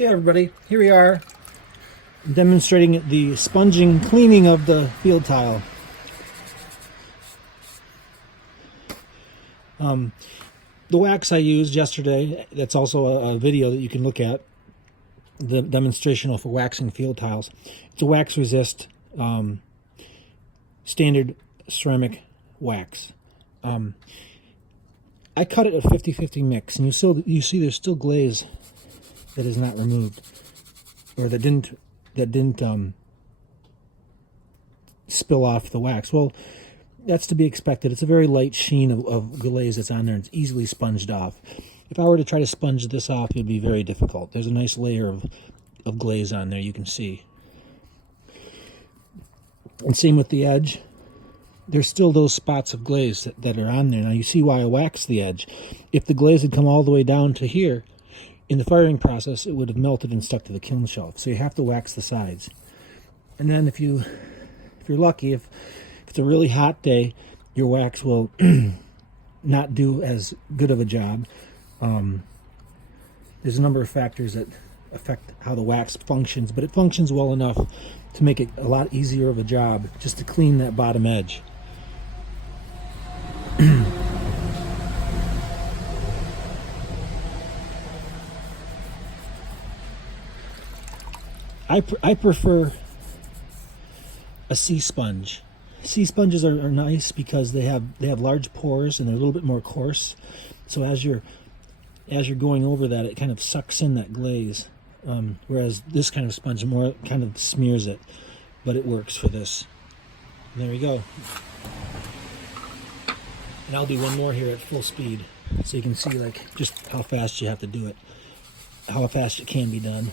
Okay, everybody, here we are demonstrating the sponging cleaning of the field tile. The wax I used yesterday, that's also a video that you can look at, the demonstration of waxing field tiles. It's a wax resist standard ceramic wax. I cut it at 50-50 mix, and you see there's still glaze that is not removed, or that didn't spill off the wax. Well, that's to be expected. It's a very light sheen of glaze that's on there. It's easily sponged off. If I were to try to sponge this off, it would be very difficult. There's a nice layer of glaze on there, you can see. And same with the edge. There's still those spots of glaze that are on there. Now you see why I waxed the edge. If the glaze had come all the way down to here, in the firing process, it would have melted and stuck to the kiln shelf. So you have to wax the sides. And then if you're lucky, if it's a really hot day, your wax will not do as good of a job. There's a number of factors that affect how the wax functions, but it functions well enough to make it a lot easier of a job just to clean that bottom edge. I prefer a sea sponge. Sea sponges are nice because they have large pores and they're a little bit more coarse. So as you're going over that, it kind of sucks in that glaze. Whereas this kind of sponge more kind of smears it, but it works for this. And there we go. And I'll do one more here at full speed, so you can see like just how fast you have to do it, how fast it can be done.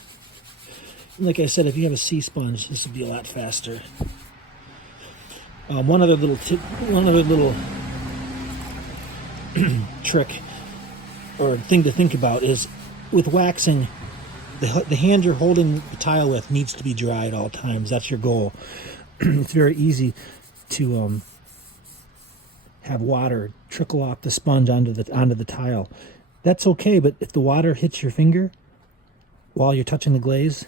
Like I said, if you have a sea sponge, this would be a lot faster. One other little trick or thing to think about is with waxing, the hand you're holding the tile with needs to be dry at all times. That's your goal. It's very easy to have water trickle off the sponge onto the tile. That's okay, but if the water hits your finger while you're touching the glaze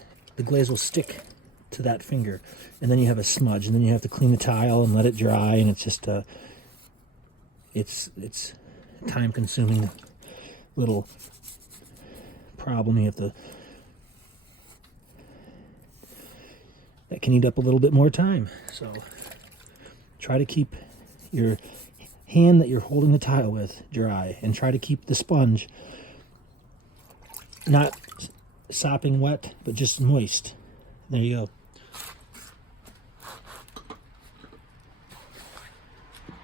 will stick to that finger, and then you have a smudge, and then you have to clean the tile and let it dry, and it's just it's time-consuming little problem. You have to, that can eat up a little bit more time. So try to keep your hand that you're holding the tile with dry, and try to keep the sponge not sopping wet, but just moist. There you go.